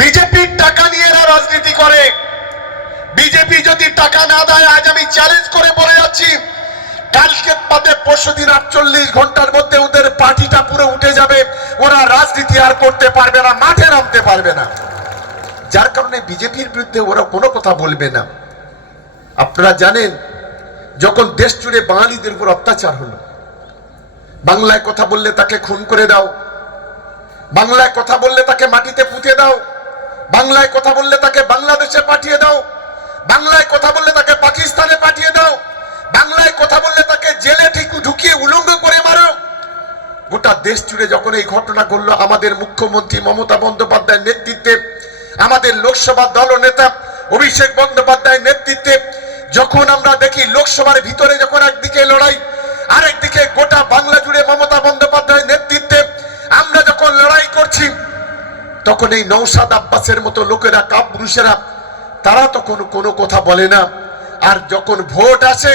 বিজেপির টাকা নিয়ে এরা রাজনীতি করে। বিজেপি যদি টাকা না দেয়, আজ আমি চ্যালেঞ্জ করে বলে যাচ্ছি, কালকে বাদে পরশুদিন 48 ঘন্টার মধ্যে ওদের পার্টিটা পুরো উঠে যাবে। ওরা রাজনীতি আর করতে পারবে না, মাঠে নামতে পারবে না। যার কারণে বিজেপির বিরুদ্ধে ওরা কোনো কথা বলবে না। আপনারা জানেন, যখন দেশ জুড়ে বাঙালিদের উপর অত্যাচার হলো, বাংলায় কথা বললে তাকে খুন করে দাও, বাংলায় কথা বললে তাকে মাটিতে পুঁতে দাও, বাংলায় কথা বললে তাকে বাংলাদেশে পাঠিয়ে দাও, বাংলায় কথা বললে তাকে পাকিস্তানে পাঠিয়ে দাও, বাংলায় কথা বললে তাকে জেলে ঠিক ঢুকিয়ে উলঙ্গ করে মারো। গোটা দেশ জুড়ে যখন এই ঘটনা ঘটলো, আমাদের মুখ্যমন্ত্রী মমতা বন্দ্যোপাধ্যায়ের নেতৃত্বে, আমাদের লোকসভা দলনেতা অভিষেক বন্দ্যোপাধ্যায়ের নেতৃত্বে যখন আমরা দেখি লোকসভার ভিতরে যখন একদিকে লড়াই, আরেকদিকে গোটা বাংলা জুড়ে মমতা বন্দ্যোপাধ্যায়ের নেতৃত্বে আমরা যখন লড়াই করছি, তখন এই নওশাদ আব্বাসের মতো লোকেরা, কাপুরুষেরা, তারা তখন কোনো কথা বলে না। আর যখন ভোট আসে,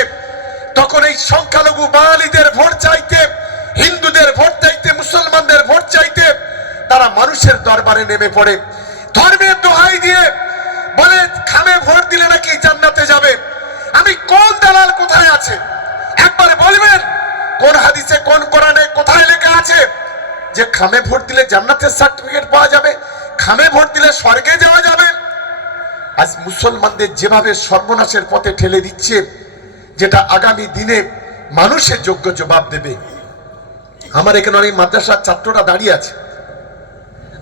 তখন এই সংখ্যালঘু বাঙালিদের ভোট চাইতে, হিন্দুদের ভোট চাইতে, মুসলমানদের ভোট চাইতে তারা মানুষের দরবারে নেমে পড়ে। ধর্মের দোহাই দিয়ে বলে খামে ভোট দিলে নাকি জান্নাতে যাবে। আমি কোন দালাল কোথায় আছে একবার বলবেন? কোন হাদিসে, কোন কোরআনে কোথায় লেখা আছে যে খামে ভোট দিলে জান্নাতের সার্টিফিকেট পাওয়া যাবে, খামে ভোট দিলে স্বর্গে যাওয়া যাবে? আজ মুসলমানদের যেভাবে সর্বনাশের পথে ঠেলে দিচ্ছে, যেটা আগামী দিনে মানুষের যোগ্য জবাব দেবে। আমার এখানে অনেক মাদ্রাসার ছাত্ররা দাঁড়িয়ে আছে,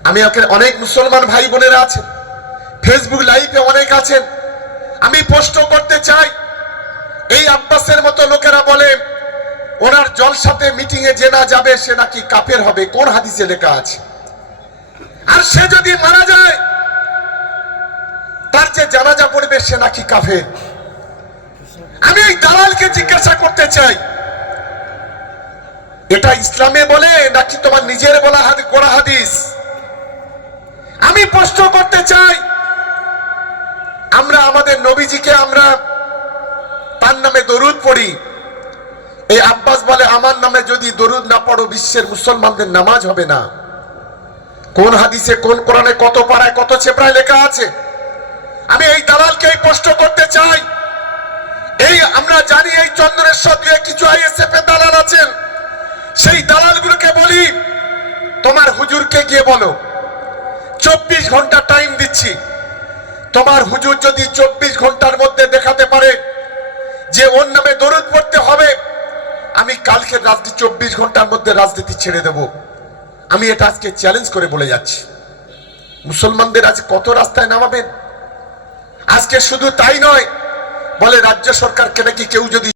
আমি এখানে অনেক মুসলমান ভাই বোনেরা আছেন, ফেসবুক লাইভে অনেক আছেন। আমি প্রশ্ন করতে চাই, এই আব্বাসের মতো লোকেরা বলে ওনার জলসাতে মিটিং এ যে না যাবে সে নাকি কাফের হবে। কোন হাদিসে লেখা আছে? আর সে যদি মারা যায়, তার যে জানাজা পড়বে সে নাকি কাফের। আমি এই দালালকে জিজ্ঞাসা করতে চাই, এটা ইসলামে বলে নাকি তোমার নিজের বলা গোড়া হাদিস? আমি প্রশ্ন করতে চাই, আমরা আমাদের নবীজিকে আমরা তার নামে দরুদ পড়ি, এই আব্বাস বলে আমার নামে যদি দরুদ না পড়ো বিশ্বের মুসলমানদের নামাজ হবে না। কোন হাদিসে, কোন কোরআনে, কত পাড়ায়, কত চেপড়ায় লেখা আছে? আমি এই দালালকে এই প্রশ্ন করতে চাই। এই আমরা জানি এই চন্দ্রেশ্বর দিয়ে কিছু আইএসএফ এর দালাল আছেন, সেই দালালগুলোকে বলি তোমার হুজুরকে গিয়ে বলো 24 ঘন্টা টাইম দিচ্ছি, তোমার হুজুর যদি 24 ঘন্টার মধ্যে দেখাতে পারে যে ওর নামে দরুদ পড়তে হবে, আমি কালকে রাজনীতি 24 ঘন্টার মধ্যে রাজনীতি ছেড়ে দেব। আমি এটা আজকে চ্যালেঞ্জ করে বলে যাচ্ছি। মুসলমানদের আজ কত রাস্তায় নামাবেন? আজকে শুধু তাই নয়, বলে রাজ্য সরকারকে নাকি কেউ যদি